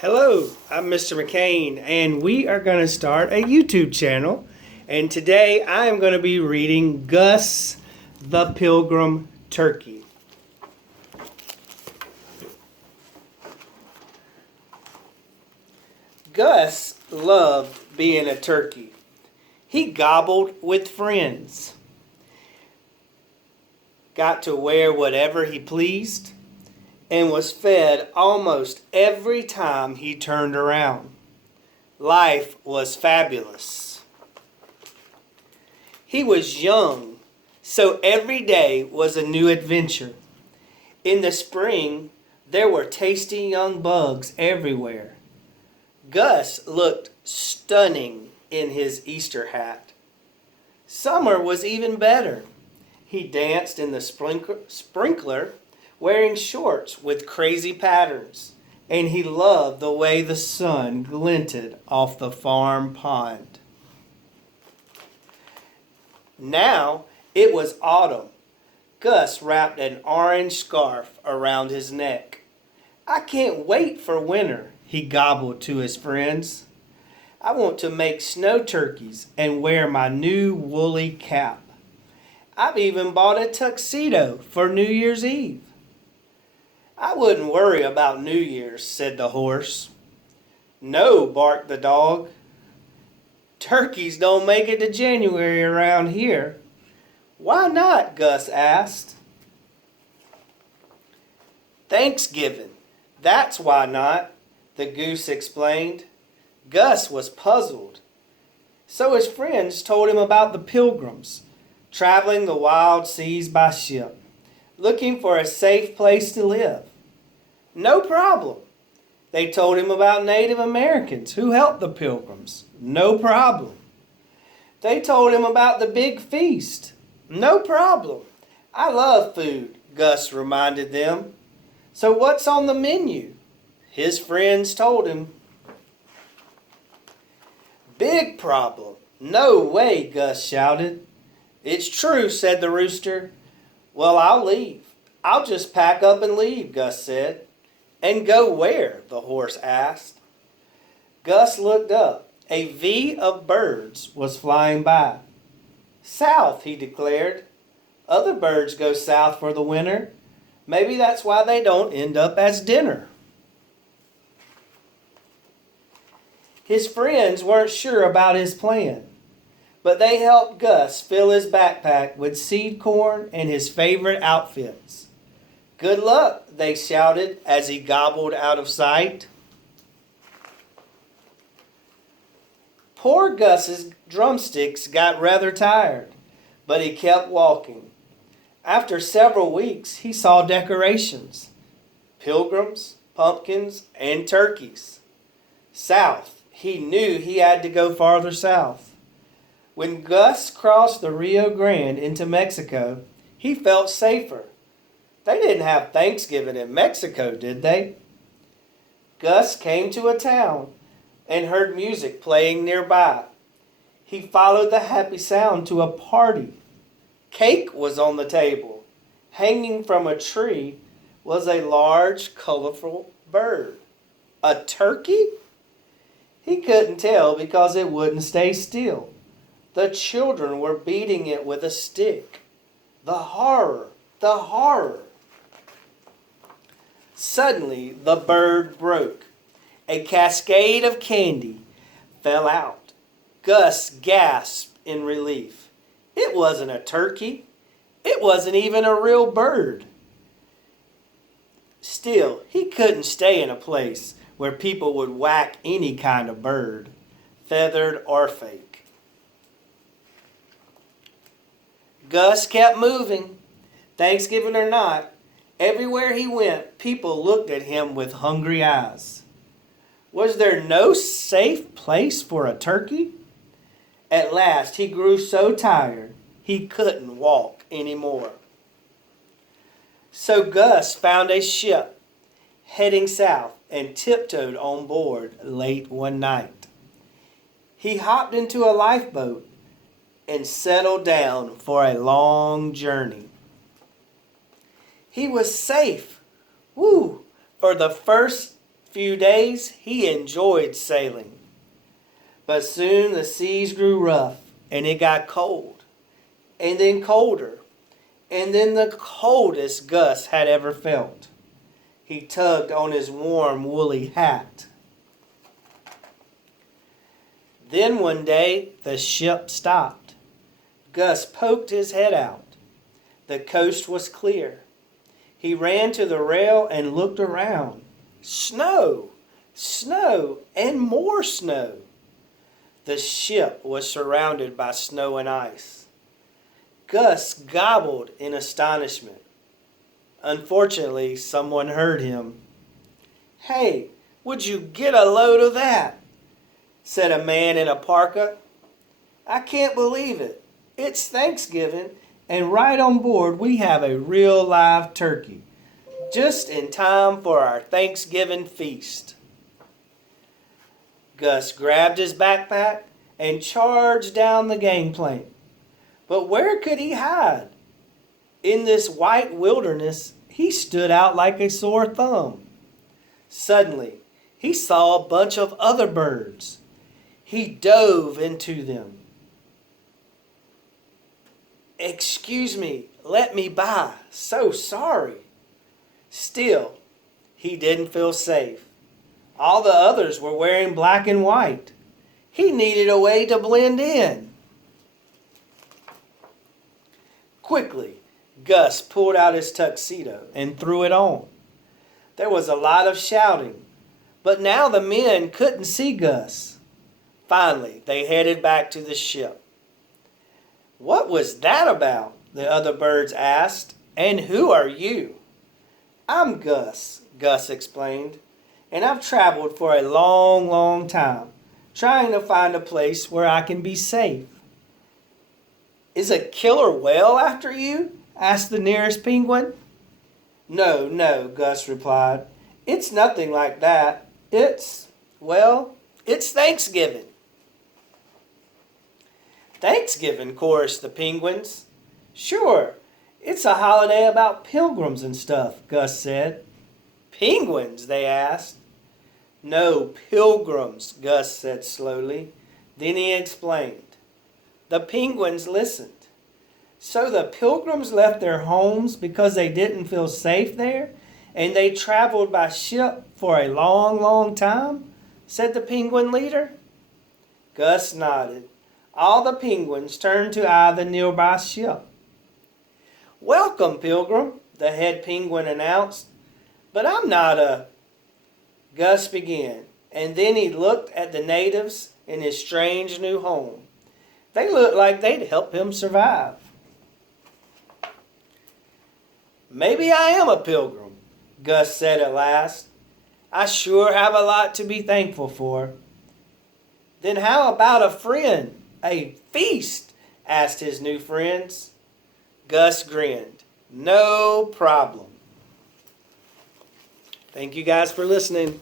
Hello, I'm Mr. McCain, and we are going to start a YouTube channel. And today I am going to be reading Gus the Pilgrim Turkey. Gus loved being a turkey. He gobbled with friends, got to wear whatever he pleased, and was fed almost every time he turned around. Life was fabulous. He was young, so every day was a new adventure. In the spring, there were tasty young bugs everywhere. Gus looked stunning in his Easter hat. Summer was even better. He danced in the sprinkler, wearing shorts with crazy patterns, and he loved the way the sun glinted off the farm pond. Now it was autumn. Gus wrapped an orange scarf around his neck. "I can't wait for winter," he gobbled to his friends. "I want to make snow turkeys and wear my new woolly cap. I've even bought a tuxedo for New Year's Eve." "I wouldn't worry about New Year's," said the horse. "No," barked the dog. "Turkeys don't make it to January around here." "Why not?" Gus asked. "Thanksgiving. That's why not," the goose explained. Gus was puzzled. So his friends told him about the pilgrims, traveling the wild seas by ship, looking for a safe place to live. No problem. They told him about Native Americans who helped the pilgrims. No problem. They told him about the big feast. No problem. "I love food," Gus reminded them. "So what's on the menu?" His friends told him. "Big problem." "No way," Gus shouted. "It's true," said the rooster. "Well, I'll leave. I'll just pack up and leave," Gus said. "And go where?" the horse asked. Gus looked up. A V of birds was flying by. "South," he declared. "Other birds go south for the winter. Maybe that's why they don't end up as dinner." His friends weren't sure about his plan, but they helped Gus fill his backpack with seed corn and his favorite outfits. "Good luck," they shouted as he gobbled out of sight. Poor Gus's drumsticks got rather tired, but he kept walking. After several weeks, he saw decorations: pilgrims, pumpkins, and turkeys. South. He knew he had to go farther south. When Gus crossed the Rio Grande into Mexico, he felt safer. They didn't have Thanksgiving in Mexico, did they? Gus came to a town and heard music playing nearby. He followed the happy sound to a party. Cake was on the table. Hanging from a tree was a large, colorful bird. A turkey? He couldn't tell because it wouldn't stay still. The children were beating it with a stick. The horror! The horror! Suddenly, the bird broke. A cascade of candy fell out. Gus gasped in relief. It wasn't a turkey. It wasn't even a real bird. Still, he couldn't stay in a place where people would whack any kind of bird, feathered or fake. Gus kept moving. Thanksgiving or not, everywhere he went, people looked at him with hungry eyes. Was there no safe place for a turkey? At last, he grew so tired, he couldn't walk anymore. So Gus found a ship heading south and tiptoed on board late one night. He hopped into a lifeboat and settled down for a long journey. He was safe. Woo! For the first few days, he enjoyed sailing. But soon the seas grew rough, and it got cold, and then colder, and then the coldest Gus had ever felt. He tugged on his warm, woolly hat. Then one day, the ship stopped. Gus poked his head out. The coast was clear. He ran to the rail and looked around. Snow, snow, and more snow. The ship was surrounded by snow and ice. Gus gobbled in astonishment. Unfortunately, someone heard him. "Hey, would you get a load of that?" said a man in a parka. "I can't believe it. It's Thanksgiving, and right on board we have a real live turkey, just in time for our Thanksgiving feast." Gus grabbed his backpack and charged down the gangplank. But where could he hide? In this white wilderness, he stood out like a sore thumb. Suddenly, he saw a bunch of other birds. He dove into them. "Excuse me, let me by. So sorry." Still, he didn't feel safe. All the others were wearing black and white. He needed a way to blend in. Quickly, Gus pulled out his tuxedo and threw it on. There was a lot of shouting, but now the men couldn't see Gus. Finally, they headed back to the ship. "What was that about?" the other birds asked. "And who are you?" "I'm Gus," Gus explained, "and I've traveled for a long, long time, trying to find a place where I can be safe." "Is a killer whale after you?" asked the nearest penguin. No, Gus replied. "It's nothing like that. It's Thanksgiving." "Thanksgiving," chorused the penguins. "Sure, it's a holiday about pilgrims and stuff," Gus said. "Penguins?" they asked. "No, pilgrims," Gus said slowly. Then he explained. The penguins listened. "So the pilgrims left their homes because they didn't feel safe there, and they traveled by ship for a long, long time?" said the penguin leader. Gus nodded. All the penguins turned to eye the nearby ship. "Welcome, pilgrim," the head penguin announced. "But I'm not a—" Gus began, and then he looked at the natives in his strange new home. They looked like they'd help him survive. "Maybe I am a pilgrim," Gus said at last. "I sure have a lot to be thankful for." "Then how about a friend? A feast?" asked his new friends. Gus grinned. "No problem." Thank you guys for listening.